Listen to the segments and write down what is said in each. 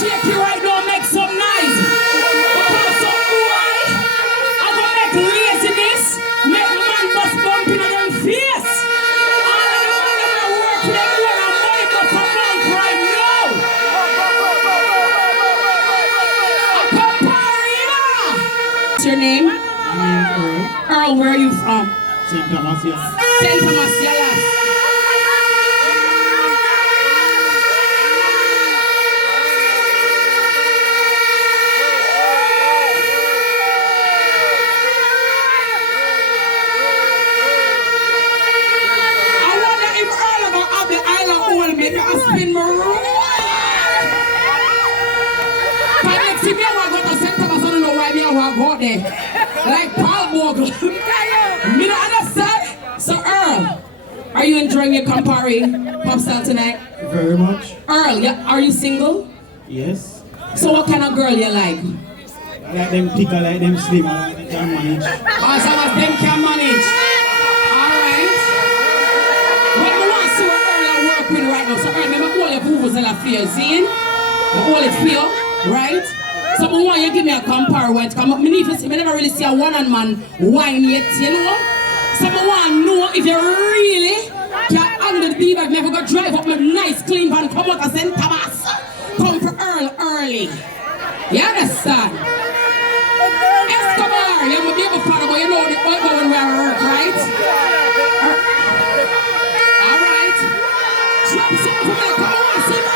shake it right now, make some noise. Because some boy, I'm gonna make laziness, make man bust bump in them face. All of the man that work for them when I'm money but for man right now. I come here. What's your name? My name is Earl. Earl, where are you from? St. Thomas, yes. St. Thomas, yes. Maybe I spin my room. But next time I go to St. Thomas, I don't know why I want to go there. Like Paul Bogle. Me don't understand. So Earl, are you enjoying your Campari pop style tonight? Very much. Earl, yeah, are you single? Yes. So what kind of girl you like? I like them thick, I like them slim, I like them can manage. As long as them can manage. Alright. Well, I want to see what Earl are working right now. So Earl, remember all your boo-boos and fear, see? All the fear, right? So I want you to give me a compare when it come up. I never really see a one-on-man wine yet, you know? So I want to know if you really can handle the beaver. Never go drive up my nice clean van, come out of St. Thomas. Come for Earl early. You understand? Escobar, you're my baby father, but you know the boy going where I work, right? Alright. Drop something for me, come on, see Earl.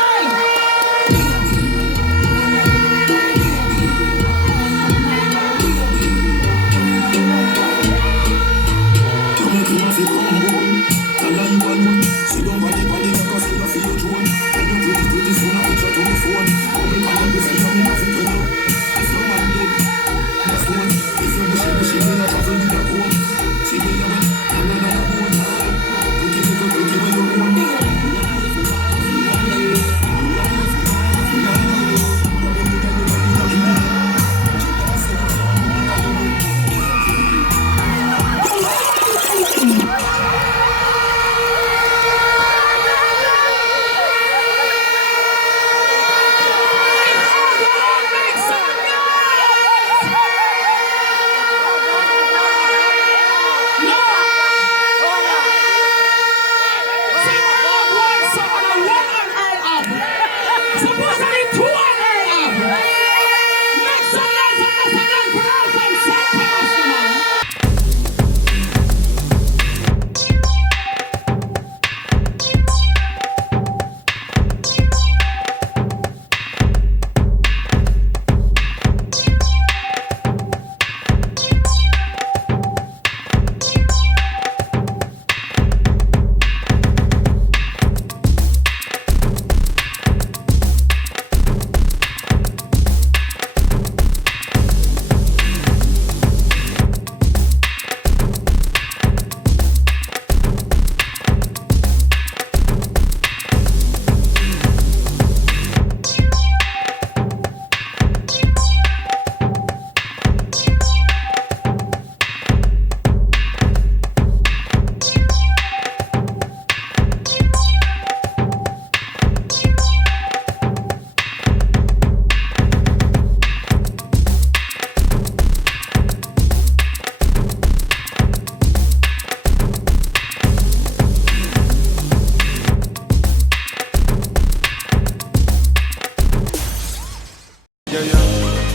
Yeah, yeah.